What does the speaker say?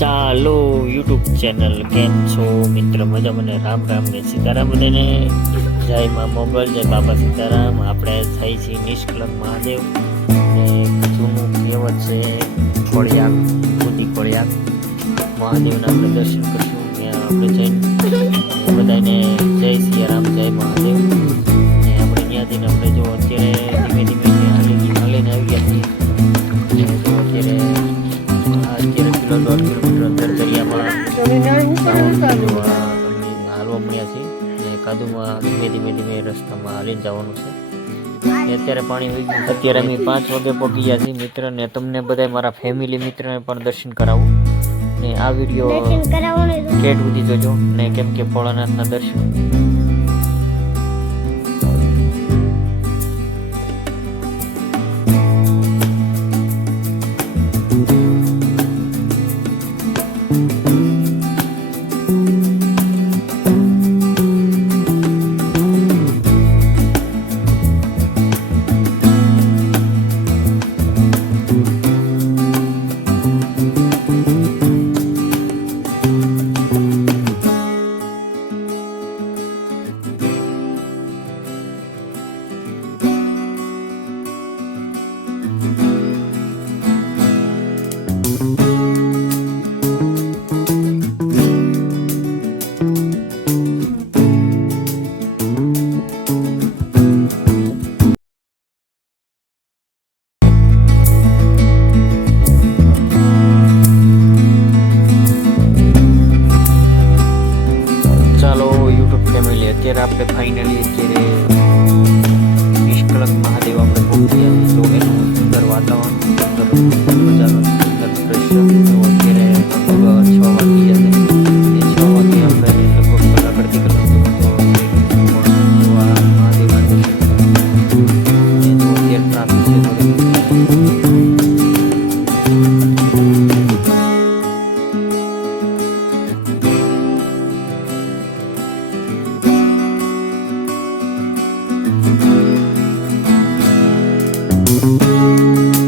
ચાલો YouTube channel કેમ છો? મિત્ર, મજા મને? રામ રામ ને સીતારામ બધાને જય માં મોગલ, જય બાબા સીતારામ. આપણે થઈ છીએ નિષ્કલંક મહાદેવ. ને જૂનું કહેવત છે ખોડિયાક મોદી ખોડિયાક મહાદેવના આપણે દર્શન કરશું. ત્યાં આપણે જઈને બધાને જય સિયારામ, જય મહાદેવ. ને આપણે ત્યાંથી આપણે જો અત્યારે ધીમે ધીમે હાલી હાલીને આવી ગયા છીએ. અત્યારે કિલો દોઢ કિલોમીટર હાલવા મળ્યા છીએ ને કાદુમાં ધીમે ધીમે ધીમે રસ્તામાં હાલી જવાનું છે. અત્યારે પાણી ગયું. અત્યારે અમે પાંચ વાગે પહોંચી ગયા છીએ મિત્ર ને તમને બધા મારા ફેમિલી મિત્રને પણ દર્શન કરાવું. ને આ વીડિયો કેટ સુધી જોજો. ને કેમ કે ભોળાનાથના દર્શન. ચાલો યુટ્યુબ ફેમિલી અત્યારે આપણે ફાઇનલી અત્યારે Música